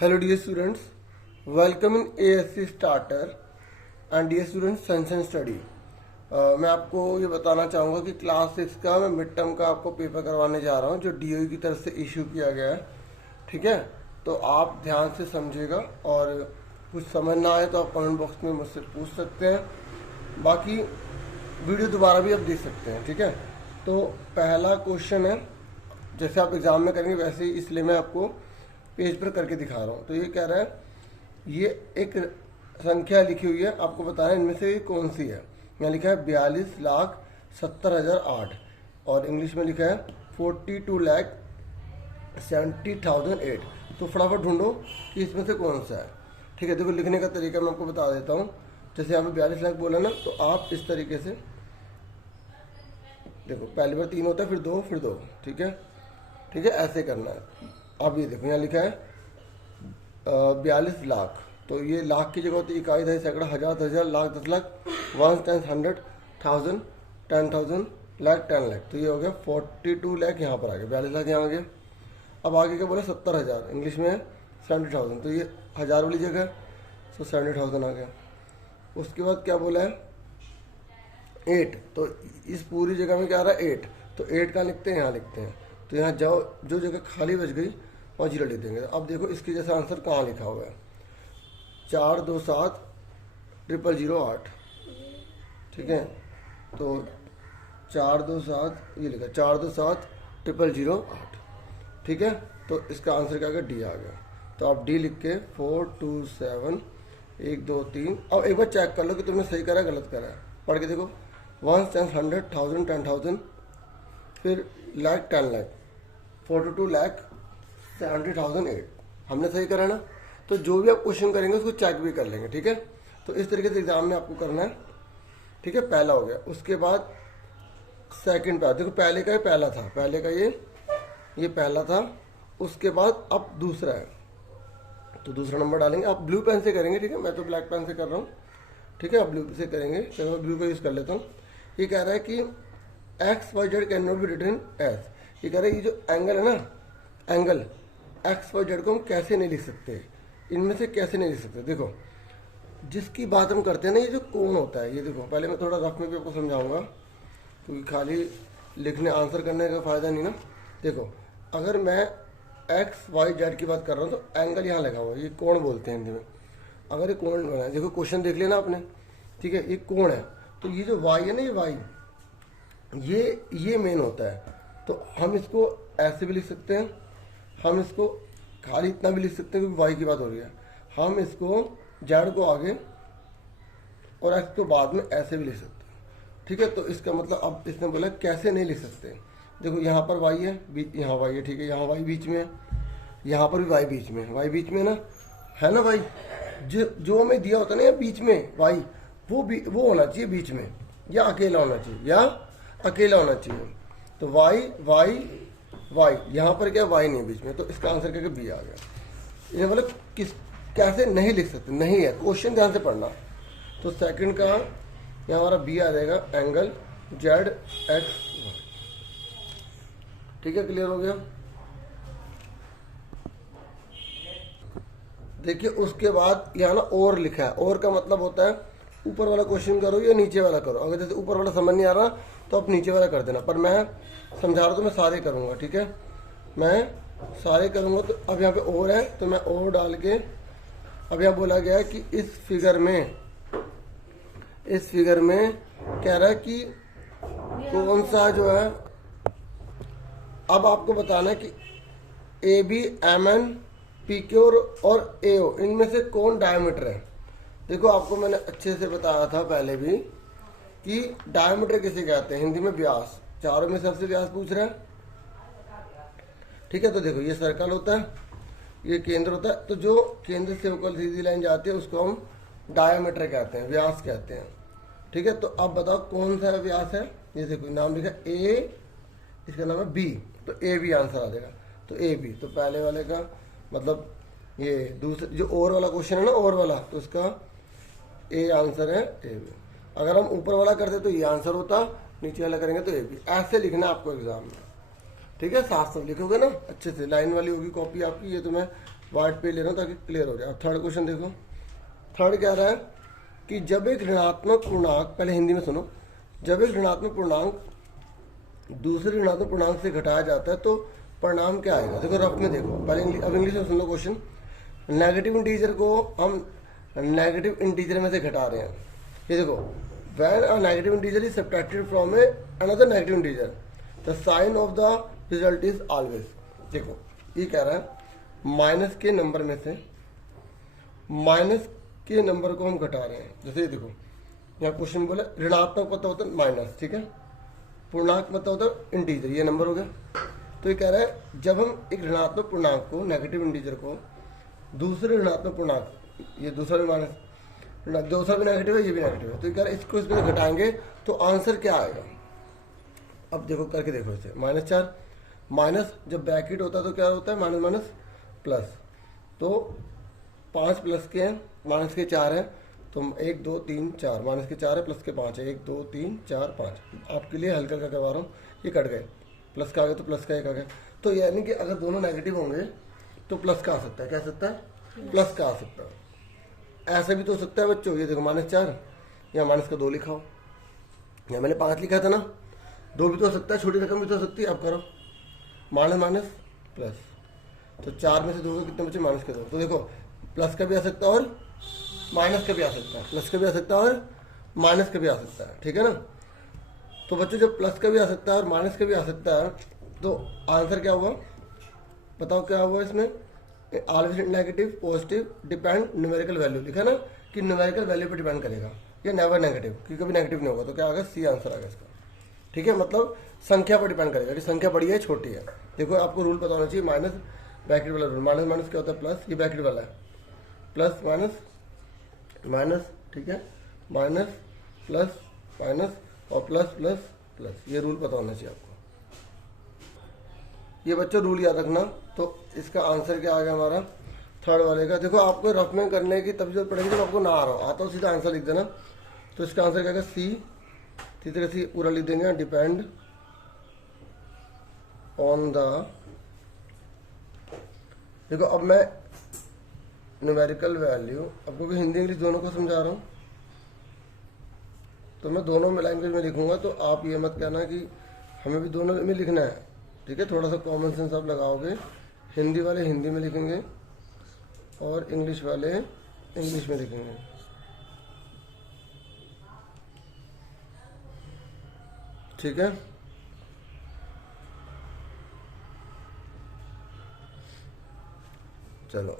Hello dear students, welcome in ASC Starter and dear students Science and Study। मैं आपको ये बताना चाहूँगा कि क्लास 6 का मैं मिड टर्म का आपको पेपर करवाने जा रहा हूँ जो DOE की तरफ से इशू किया गया है। ठीक है, तो आप ध्यान से समझिएगा और कुछ समझ ना आए तो आप कमेंट बॉक्स में मुझसे पूछ सकते हैं। बाकी वीडियो दोबारा भी आप देख सकते हैं। ठीक है, तो पहला क्वेश्चन है, जैसे आप एग्ज़ाम में करेंगे वैसे ही, इसलिए मैं आपको पेज पर करके दिखा रहा हूँ। तो ये कह रहा है, ये एक संख्या लिखी हुई है, आपको बताना है इनमें से ये कौन सी है। यहाँ लिखा है 42,70,008 और इंग्लिश में लिखा है 42,70,008। तो फटाफट ढूंढो कि इसमें से कौन सा है। ठीक है, देखो लिखने का तरीका मैं आपको बता देता हूँ। जैसे यहाँ पे 42 लाख बोला ना, तो आप इस तरीके से देखो, पहली बार 3 होता है, फिर 2, फिर 2। ठीक है, ठीक है, ऐसे करना है। अब ये देखो यहाँ लिखा है 42 लाख, तो ये लाख की जगह होती है इकाई, दहाई, सैकड़ा, हजार, 10,000, लाख, 10 लाख, 1 10 100 1000 10,000 लाख, 10 लाख। तो ये हो गया 42 लाख, यहाँ पर आ गया 42 लाख, यहाँ आ गया। अब आगे क्या बोला, 70,000, इंग्लिश में 70,000, तो ये हजार वाली जगह, तो 70,000 आ गया। उसके बाद क्या बोला है 8, तो इस पूरी जगह में क्या आ रहा है 8, तो 8 कहाँ लिखते हैं, यहाँ लिखते हैं। तो यहाँ जाओ, जो जगह खाली बच गई वहाँ 0 लिख देंगे। अब देखो इसके जैसा आंसर कहाँ लिखा हुआ है, 427,008। ठीक है, तो 427, ये लिखा 427,008। ठीक है, तो इसका आंसर क्या आ गया, डी आ गया। तो आप डी लिख के 4 2 7 1 2 3। अब एक बार चेक कर लो कि तुमने सही करा गलत करा है, पढ़ के देखो। 1 10 100 1000 10,000, फिर लाख, 10 लाख, 42,70,008। हमने सही करा ना। तो जो भी आप क्वेश्चन करेंगे उसको चेक भी कर लेंगे। ठीक है, तो इस तरीके से एग्जाम में आपको करना है। ठीक है, पहला हो गया। उसके बाद सेकंड पे देखो, पहले का ये पहला था, पहले का ये पहला था। उसके बाद अब दूसरा है, तो दूसरा नंबर डालेंगे। आप ब्लू पेन से करेंगे, ठीक है, मैं तो ब्लैक पेन से कर रहा हूँ। ठीक है, आप ब्लू से करेंगे, चलो मैं ब्लू का यूज़ कर लेता हूँ। ये कह रहा है कि XYZ can not be written as. ये कह रहा है ये जो एंगल है ना, एंगल XYZ को हम कैसे नहीं लिख सकते, इनमें से कैसे नहीं लिख सकते। देखो जिसकी बात हम करते हैं ना, ये जो कोण होता है, ये देखो, पहले मैं थोड़ा रफ में भी आपको समझाऊंगा क्योंकि खाली लिखने आंसर करने का फ़ायदा नहीं ना। देखो अगर मैं XYZ की बात कर रहा हूँ तो एंगल यहाँ लगा हुआ है, ये कोण बोलते हैं हिंदी में। अगर ये कोण बना है, देखो क्वेश्चन देख लेना आपने। ठीक है, ये कोण है, तो ये जो y है ना, ये y, ये मेन होता है। तो हम इसको ऐसे भी लिख सकते हैं, हम इसको खाली इतना भी लिख सकते हैं क्योंकि y की बात हो रही है। हम इसको z को आगे और x को बाद में ऐसे भी लिख सकते हैं। ठीक है, तो इसका मतलब अब इसने बोला कैसे नहीं लिख सकते। देखो यहाँ पर y है, यहाँ y है, ठीक है, यहाँ y बीच में है, यहाँ पर भी y बीच में है, y बीच में है ना भाई। जो हमें दिया होता है ना या बीच में y, वो होना चाहिए बीच में, या अकेला होना चाहिए, या अकेला होना चाहिए। तो y यहाँ पर क्या y नहीं है बीच में, तो इसका आंसर क्या बी आ गया। ये मतलब कैसे नहीं लिख सकते, नहीं है, क्वेश्चन ध्यान से पढ़ना। तो सेकंड का यहाँ हमारा बी आ जाएगा, एंगल ZXY। ठीक है, क्लियर हो गया। देखिए उसके बाद यहाँ ना और लिखा है, और का मतलब होता है ऊपर वाला क्वेश्चन करो या नीचे वाला करो। अगर जैसे ऊपर वाला समझ नहीं आ रहा तो आप नीचे वाला कर देना, पर मैं समझा रहा हूँ तो मैं सारे करूँगा। ठीक है, मैं सारे करूँगा। तो अब यहाँ पे और है, तो मैं और डाल के, अब यहाँ बोला गया है कि इस फिगर में कह रहा है कि कौन सा जो है, अब आपको बताना है कि AB, MN, PQ और AO इनमें से कौन डायमीटर है। देखो आपको मैंने अच्छे से बताया था पहले भी कि डायमीटर किसे कहते हैं, हिंदी में व्यास। चारों में सबसे व्यास पूछ रहा है। ठीक है, तो देखो ये सर्कल होता है, ये केंद्र होता है, तो जो केंद्र से होकर सीधी लाइन जाती है उसको हम डायमीटर कहते हैं, व्यास कहते हैं। ठीक है, तो अब बताओ कौन सा व्यास है। ये देखो नाम लिखा A, इसका नाम है B, तो AB आंसर आ जाएगा। तो AB, तो पहले वाले का मतलब ये दूसरे जो और वाला क्वेश्चन है ना, और वाला, तो उसका A आंसर है AB। अगर हम ऊपर वाला करते तो ये आंसर होता, नीचे वाला करेंगे तो AB। ऐसे लिखना आपको एग्जाम में। ठीक है, साफ साफ लिखोगे ना अच्छे से, लाइन वाली होगी कॉपी आपकी। ये तो मैं वाइट पे ले रहा हूँ ताकि क्लियर हो जाए। अब थर्ड क्वेश्चन देखो, थर्ड क्या रहा है कि जब एक ऋणात्मक पूर्णांक, पहले हिंदी में सुनो, जब एक ऋणात्मक पूर्णांक दूसरे ऋणात्मक पूर्णांक से घटाया जाता है तो परिणाम क्या आएगा। देखो रफ में देखो, पहले अब इंग्लिश में सुन लो क्वेश्चन। नेगेटिव इंटीजर को हम नेगेटिव इंटीजर में से घटा रहे हैं। ये देखो, when a negative integer is subtracted from a another negative integer the sign of the result is always. देखो ये कह रहा है माइनस के नंबर में से माइनस के नंबर को हम घटा रहे हैं। जैसे ये देखो यहाँ क्वेश्चन बोला ऋणात्मक पता होता है माइनस, ठीक है, पूर्णांक पता होता है इंटीजर, ये नंबर हो गया। तो ये कह रहा है जब हम एक ऋणात्मक पूर्णांक को, नेगेटिव इंटीजर को दूसरे ऋणात्मक पूर्णांक, ये दूसरा भी माइनस, दूसरा भी नेगेटिव है, ये भी नेगेटिव है, तो ये कह रहा है इसको इसमें घटाएंगे तो आंसर क्या आएगा। अब देखो करके देखो इसे, -4 माइनस जब ब्रैकेट होता है तो क्या होता है माइनस माइनस प्लस, तो 5 प्लस के हैं, माइनस के 4 हैं, तो 1 2 3 4, माइनस के 4 है प्लस के 5 है, 1 2 3 4 5। आपके लिए हल्का का करवा रहा हूँ, ये कट गए, प्लस का आ गया तो प्लस का 1 आ गया। तो यानी कि अगर दोनों नेगेटिव होंगे तो प्लस का आ सकता है, क्या आ सकता है, प्लस का आ सकता है। ऐसा भी तो हो सकता है बच्चों, ये देखो -4 या माइनस का 2 लिखा हो, या मैंने 5 लिखा था ना, 2 भी तो हो सकता है, छोटी रकम भी तो हो सकती है। आप करो माइनस माइनस प्लस, तो 4 में से 2 कितने बचे, माइनस के 2। तो देखो प्लस का भी आ सकता है और माइनस का भी आ सकता है, प्लस का भी आ सकता है और माइनस का भी आ सकता है, ठीक है ना। तो बच्चों जब प्लस का भी आ सकता है और माइनस का भी आ सकता है तो आंसर क्या हुआ, बताओ क्या हुआ इसमें, always negative, positive, depend numerical value लिखा ना, कि न्यूमेरिकल वैल्यू पे डिपेंड करेगा, ये नेवर नेगेटिव, क्योंकि कभी नेगेटिव नहीं होगा। तो क्या आएगा, सी आंसर आ गया इसका, ठीक है। मतलब संख्या पर डिपेंड करेगा कि संख्या बड़ी है छोटी है। देखो आपको रूल पता होना चाहिए, माइनस ब्रैकेट वाला रूल, माइनस माइनस क्या होता है प्लस, ये ब्रैकेट वाला है, प्लस माइनस माइनस, ठीक है, माइनस प्लस माइनस और प्लस प्लस प्लस, ये रूल पता होना चाहिए आपको। ये बच्चों रूल याद रखना। तो इसका आंसर क्या आ गया हमारा थर्ड वाले का। देखो आपको रफ में करने की तब जरूरत पड़ेगी जब आपको ना आ रहा हो, आता हो सीधा आंसर लिख देना। तो इसका आंसर क्या आएगा, सी, इसी तरह से पूरा लिख देंगे, डिपेंड ऑन द, देखो अब मैं न्यूमेरिकल वैल्यू आपको भी हिंदी इंग्लिश दोनों को समझा रहा हूँ, तो मैं दोनों में लैंग्वेज में लिखूंगा, तो आप ये मत कहना कि हमें भी दोनों में लिखना है, ठीक है। थोड़ा सा कॉमन सेंस आप लगाओगे, हिंदी वाले हिंदी में लिखेंगे और इंग्लिश वाले इंग्लिश में लिखेंगे, ठीक है। चलो